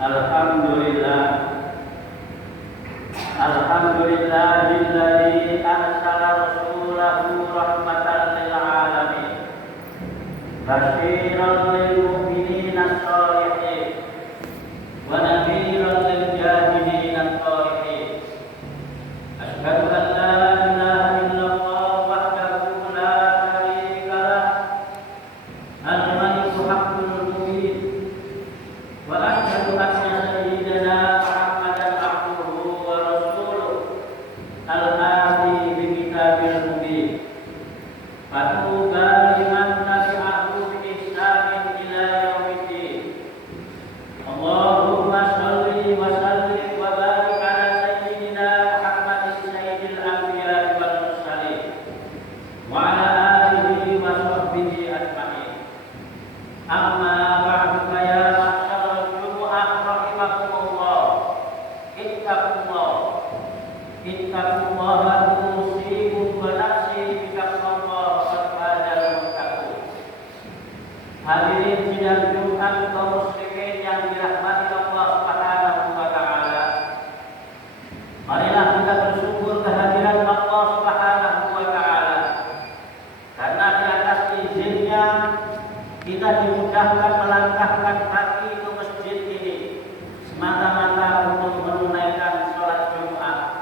Alhamdulillah, Alhamdulillahilladzi arsala rasulahu rahmatan lil alamin, basyiran lil mu'minina sholihin wa nadhiran lil jahilina sholihin. Asyhadu an la ilaha illallah wahdahu la syarika lah, al-maliku haqqul mubin, wa asyhadu anna sayyidana Muhammadan abduhu wa rasuluh al-hadi bi kitabil mubin. Fatuba liman tabi'ahu bi ihsanin ila yaumiddin. Allahumma shalli wa sallim wa barik ala sayyidina Muhammadin sayyidil anbiya wal mursalin wa ala alihi wa sahbihi ajma'in. Amma ba'du, fa ya ma'syaral jumu'ah rahimakumullah. Ittaqullah tusibu wa nafsi bikaqallah qad fazal muttaqun. Hadirin sidang Jumat kaum muslimin yang dirahmati Allah Subhanahu wa taala. Marilah kita bersyukur kehadiran Allah Subhanahu wa taala. Karena di atas izinnya kita dimudahkan melangkahkan kaki ke masjid ini semata-mata untuk menunaikan sholat Jumat.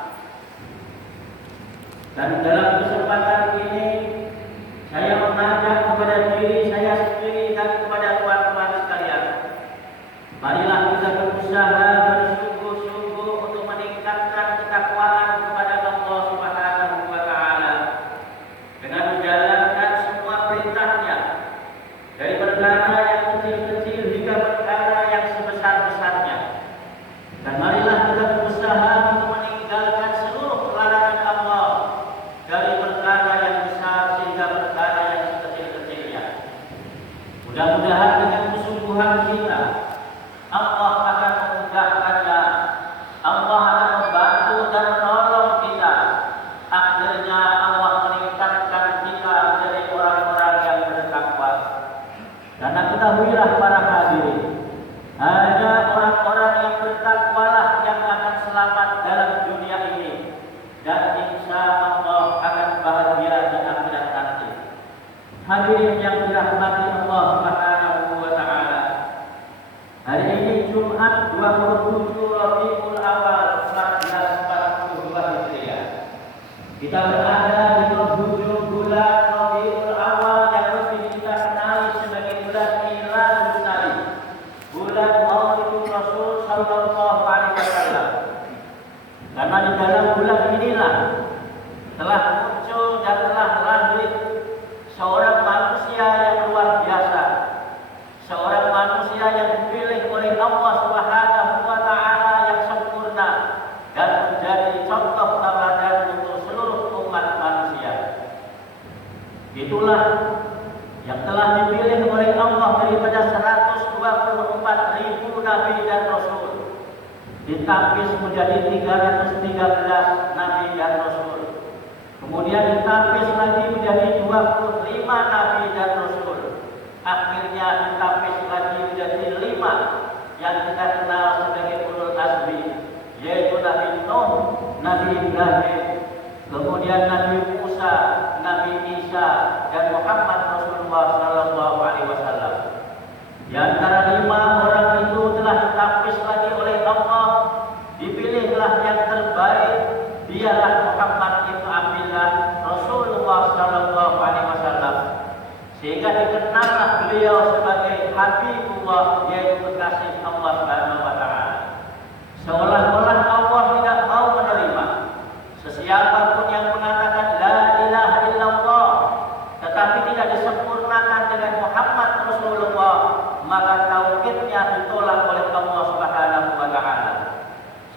Dan dalam kesempatan ini saya mengajak kepada diri saya sendiri dan kepada teman-teman sekalian, marilah kita berusaha bersungguh-sungguh untuk meningkatkan ketakwaan kepada Allah Subhanahu wa taala dengan menjalankan semua perintahnya, dari perkara yang kecil-kecil hingga perkara yang sebesar-besarnya. Dan marilah kita berusaha untuk meninggalkan seluruh larangan Allah, dari perkara yang besar sehingga perkara yang sekecil-kecilnya. Mudah-mudahan dengan kesungguhan kita, Allah akan memudahkannya, Allah akan membantu dan menolong kita. Akhirnya Allah meningkatkan kita menjadi orang-orang yang bertakwa. Karena ketahuilah para hadirin, hanya orang-orang yang bertakwalah yang akan selamat dalam dunia ini, dan insya Allah akan bahagia di akhirat nanti. Hadirin yang dirahmati Allah Subhanahu wa taala, hari ini Jumat 27 Rabiul Awal 1442 Hijriah. Kita berada di penghujung bulan Rabiul Awal yang lebih kita kenali sebagai bulan Miladun Nabi, bulan Maulidul Rasul sallallahu alaihi wasallam. Karena di dalam bulan inilah telah muncul dan telah lahir seorang manusia yang luar biasa, seorang manusia yang dipilih oleh Allah Subhanahu wa taala yang sempurna dan menjadi contoh tauladan untuk seluruh umat manusia. Itulah yang telah dipilih oleh Allah daripada 124.000 nabi dan rasul, ditapis menjadi 313 nabi dan rasul. Kemudian ditapis lagi menjadi 25 nabi dan rasul. Akhirnya ditapis lagi menjadi 5 yang kita kenal sebagai ulul azmi, yaitu Nabi Nuh, Nabi Ibrahim, kemudian Nabi Musa, Nabi Isa, dan Muhammad Rasulullah sallallahu alaihi wasallam. Di antara 5 orang itu telah ditapis lagi oleh Allah, dipilihlah yang terbaik, dialah Muhammad ibn Abdillah Rasulullah sallallahu alaihi wasallam, sehingga dikenallah beliau sebagai Habibullah, yaitu kekasih Allah Subhanahu wa taala. Seolah-olah Allah tidak mau menerima sesiapapun yang mengatakan la ilaha illallah tetapi tidak disempurnakan dengan Muhammad Rasulullah, maka tauhidnya ditolak oleh Allah Subhanahu wa taala.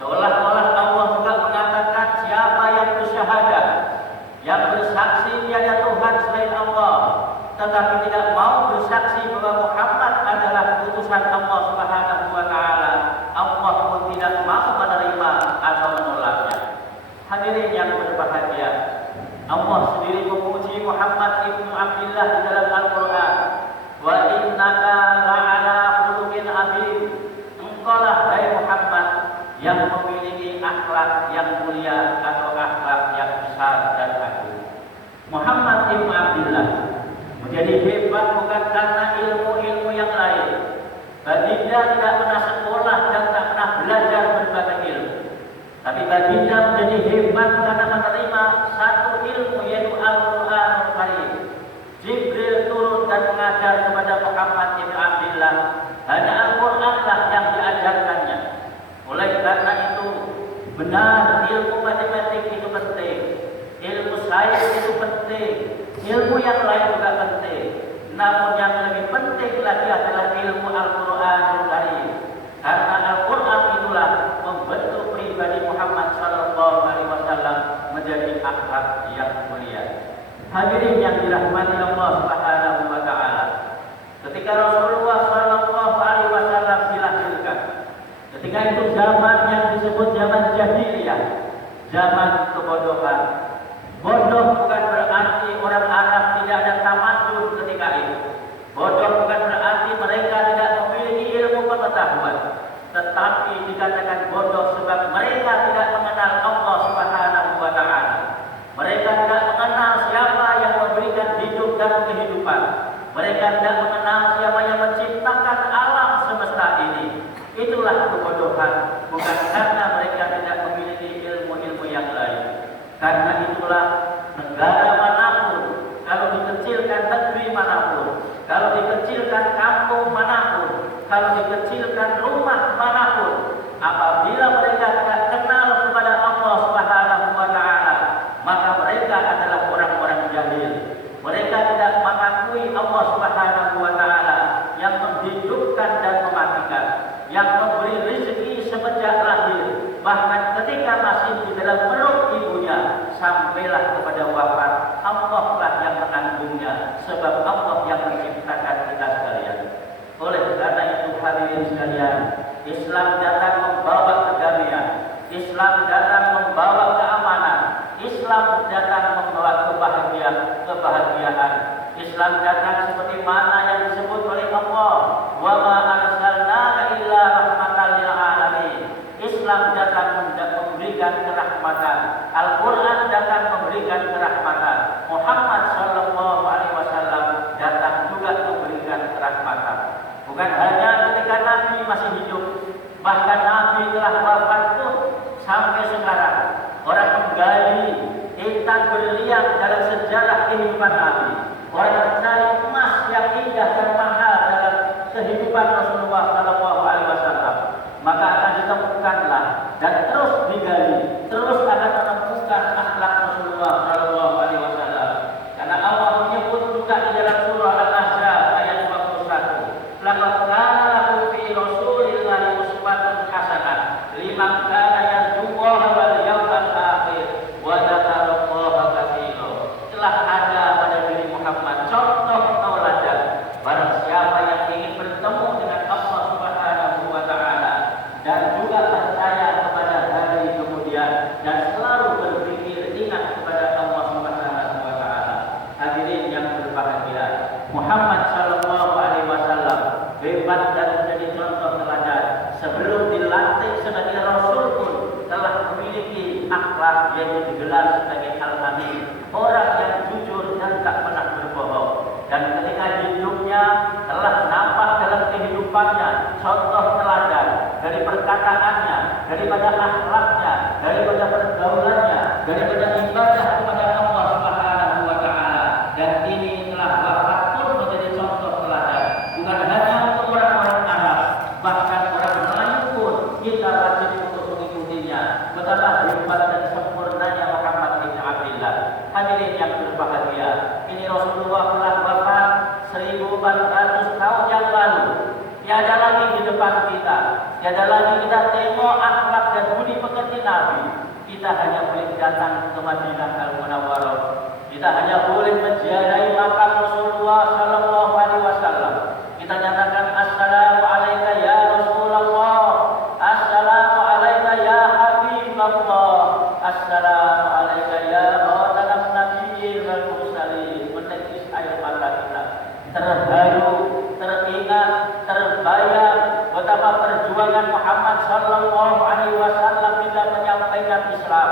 Seolah-olah Allah juga mengatakan siapa yang bersyahadah, yang bersaksi tiada Tuhan selain Allah, tetapi tidak mau bersaksi bahwa Muhammad adalah utusan Allah Subhanahu wa taala, Allah pun tidak mau menerima atau menolaknya. Hadirin yang berbahagia, Allah sendiri memuji Muhammad ibn Abdillah di dalam Al-Quran. Wa innaka la'ala khuluqin azim. Engkaulah menjadi hebat bukan karena ilmu-ilmu yang lain. Baginda tidak pernah sekolah dan tak pernah belajar berbagai ilmu. Tapi baginda menjadi hebat karena menerima satu ilmu, yaitu Al-Quranul Karim. Jibril turun dan mengajar kepada Muhammad bin Abdullah. Hanya Al-Quranlah yang diajarkannya. Oleh karena itu, benar ilmu matematik itu penting, ilmu sains itu penting, ilmu yang lain juga penting. Namun yang lebih penting lagi adalah ilmu Al-Quranul Karim. Karena Al-Quran itulah membentuk pribadi Muhammad SAW menjadi akhlak yang mulia. Hadirin yang dirahmati Allah Subhanahu wa taala. Ketika Rasulullah SAW dilahirkan, ketika itu zaman yang disebut zaman jahiliyah, zaman kebodohan. Bodoh bukan berarti orang Arab tidak ada tamadun ketika itu. Bodoh bukan berarti mereka tidak memiliki ilmu pengetahuan. Tetapi dikatakan bodoh sebab mereka tidak mengenal Allah Subhanahu wa taala. Mereka tidak mengenal siapa yang memberikan hidup dan kehidupan. Mereka tidak mengenal siapa yang menciptakan alam semesta ini. Itulah kebodohan, bukan karena mereka tidak memiliki ilmu-ilmu yang lain. Karena itulah negara manapun, kalau dikecilkan negeri manapun, kalau dikecilkan kampung manapun, kalau dikecilkan rumah manapun, apabila mereka tidak kenal kepada Allah Subhanahu wa taala, maka mereka adalah orang-orang jahil. Mereka tidak mengakui Allah Subhanahu wa taala yang menghidupkan dan mematikan, yang memberi rezeki semenjak lahir, bahkan ketika masih di dalam perut ibunya sampailah kepada wafat. Allah lah yang menanggungnya, sebab Allah yang menciptakan kita sekalian. Oleh karena itu hadirin sekalian, Islam datang membawa kedamaian, Islam datang membawa keamanan, Islam datang membawa kebahagiaan. Islam datang seperti mana yang disebut oleh Allah, wa ma arsalnaka illa rahmatan lil alamin. Islam datang memberikan kerahmatan, Al-Quran datang memberikan kerahmatan, Muhammad SAW datang juga memberikan kerahmatan. Bukan hanya ketika Nabi masih hidup, bahkan Nabi telah wafat pun sampai sekarang orang menggali intan berlian dalam sejarah kehidupan Nabi. Orang mencari emas yang indah dan mahal dalam kehidupan Rasulullah SAW, maka akan ditemukanlah dan terus digali, terus akan menemukan akhlak Rasulullah SAW. Karena Allah menyebut juga di dalam surah Al-Ahzab ayat 21, laqad kana lakum fi Rasulillahi uswatun hasanah liman kana yarjullaha wal yawmal akhir wa dzakarallaha katsiran. Telah ada pada diri Muhammad contoh tauladan barang siapa yang ingin bertemu dengan Allah Subhanahu wa taala dan juga percaya kepada hari kemudian dan selalu berpikir ingat kepada Allah Subhanahu wa taala. Hadirin yang berbahagia, Muhammad sallallahu alaihi wasallam bebas dan menjadi contoh teladan. Sebelum dilantik sebagai rasul pun telah memiliki akhlak yang digelar sebagai al-amin, orang yang jujur dan tak pernah berbohong. Dan ketika hidupnya telah nampak dalam kehidupannya contoh teladan dari perkataannya, daripada akhlaknya, daripada pergaulannya, daripada ibadah kepada Allah Subhanahu wa taala. Dan ini telah wafat pun menjadi contoh teladan. Bukan hanya untuk orang-orang Arab, bahkan orang Melayu pun kita wajib untuk mengikutinya. Betapa hebat dan sempurnanya Muhammad bin Abdullah. Hadirin yang berbahagia, ini Rasulullah telah wafat 1400 tahun yang lalu. Tiada lagi di depan kita, tiada lagi kita tengok akhlak dan budi pekerti Nabi. Kita hanya boleh datang ke Madinah Al-Munawwarah. Kita hanya boleh menziarahi makam Rasulullah sallallahu alaihi wasallam. Kita nyatakan assalamu alayka ya Rasulullah, assalamu alayka ya Habibullah, assalamu alayka ya khataman nabiyyin wal mursalin. Menetes air mata kita, terharu, teringat, terbayang betapa perjuangan Muhammad sallallahu alaihi wasallam dalam menyampaikan Islam.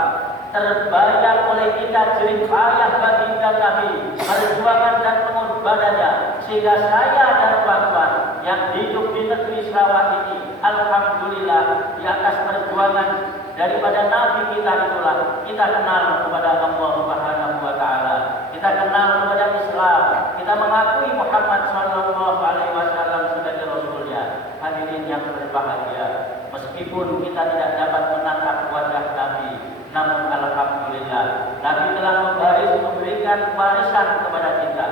Terbayang oleh kita jerih payah baginda Nabi, perjuangan dan pengorbanan kepadanya, sehingga saya dan kawan-kawan yang hidup di negeri Sarawak ini, alhamdulillah, di atas perjuangan daripada Nabi kita itulah kita kenal kepada Allah Subhanahu wa taala. Kita kenal kepada Islam. Kita mengakui Muhammad sallallahu alaihi wasallam sebagai rasulnya. Hadirin yang berbahagia, meskipun kita tidak dapat menatap wajah Nabi, namun alhamdulillah Nabi telah memberikan warisan kepada kita.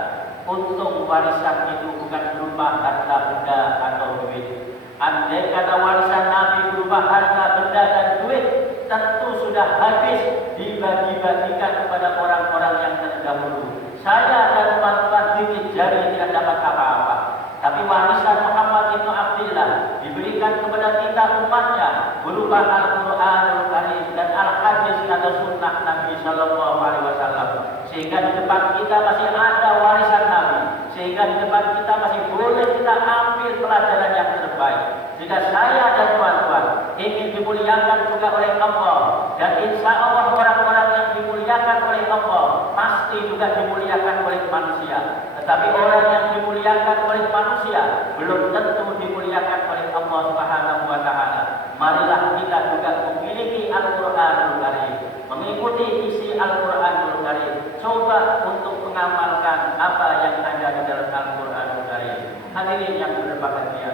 Untung warisan itu bukan berupa harta benda atau duit. Andai kata warisan Nabi berupa harta benda dan duit, tentu sudah habis dibagi-bagikan kepada orang-orang yang terdahulu. Saya dan teman-teman gigit jari tidak dapat apa-apa. Tapi warisan Muhammad ibn Abdillah diberikan kepada kita umatnya berupa Al-Quranul Karim dan Al-Hadis atau Sunnah Nabi Sallallahu Alaihi Wasallam. Sehingga di depan kita masih ada warisan Nabi. Sehingga di depan kita masih boleh kita ambil pelajaran yang terbaik. Jika saya dan tuan-tuan ingin dimuliakan juga oleh Allah, dan insya Allah orang-orang yang dimuliakan oleh Allah pasti juga dimuliakan oleh manusia. Tetapi orang yang dimuliakan oleh manusia belum tentu dimuliakan oleh Allah Subhanahu wa taala. Marilah kita juga memiliki Al-Qur'anul Karim, mengikuti isi Al-Qur'anul Karim. Coba untuk mengamalkan apa yang ada di dalam Al-Qur'anul Karim. Hadirin yang berbahagia,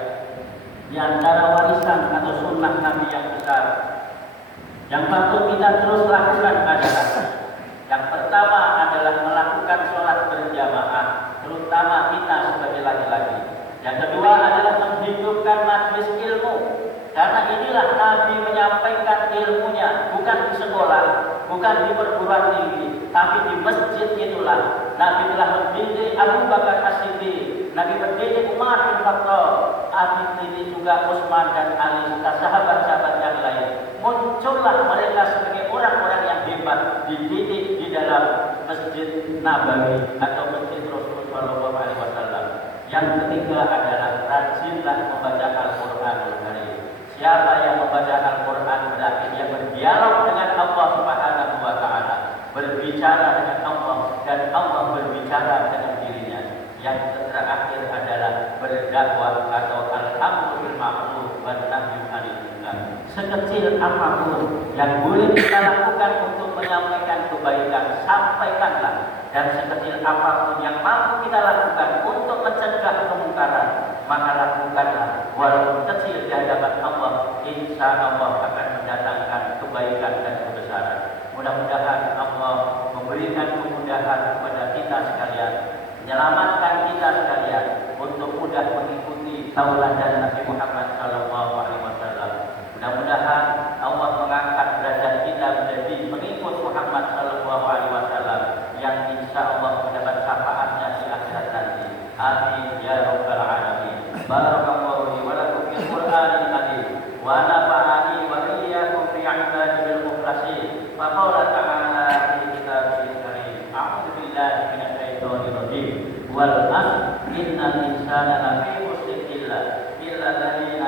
di antara warisan atau sunnah Nabi yang besar yang patut kita terus lakukan adalah yang pertama adalah melakukan sholat berjamaah, terutama kita sebagai laki-laki. Yang kedua adalah menghidupkan majelis ilmu, karena inilah Nabi menyampaikan ilmunya bukan di sekolah, bukan di perguruan tinggi, tapi di masjid itulah Nabi telah mendidik Abu Bakar As-Siddiq, Nabi mendidik Umar bin Khattab, Nabi mendidik juga Utsman dan Ali serta sahabat-sahabat yang lain. Muncullah mereka sebagai orang-orang yang hebat dididik di dalam Masjid Nabawi atau Masjid Rasul Sallallahu Alaihi Wasallam. Yang ketiga adalah rajinlah membaca Al-Qur'anul Karim. Siapa yang membaca Al-Quran berarti dia berdialog dengan Allah Subhanahu wa taala, berbicara dengan Allah dan Allah berbicara dengan dirinya. Yang terakhir adalah berdakwah atau al-amru bil ma'ruf wa nahyu 'anil munkar. Sekecil apapun yang boleh kita lakukan untuk menyampaikan kebaikan, sampaikanlah. Dan sekecil apapun yang mampu kita lakukan untuk mencegah kemungkaran, maka lakukanlah. Walaupun kecil di hadapan Allah, insya Allah akan mendatangkan kebaikan dan kebesaran. Mudah-mudahan Allah memberikan kemudahan kepada kita sekalian, menyelamatkan kita sekalian untuk mudah mengikuti tauladan Nabi Muhammad SAW. Mudah-mudahan Allah mengangkat derajat kita menjadi pengikut Muhammad SAW yang insya Allah mendapat syafaatnya di akhirat nanti. Amin ya rabbal alamin. Barakallahu li wa lakum fil Qur'anil karim wa nafa'ani wa iyyakum fi ibadihi mukhlasin. Fa qala ta'ala fi kitabil karim. A'udzu billahi minasy syaithanir rajim. Wal 'asr innal insana lafi khusr illa alladziina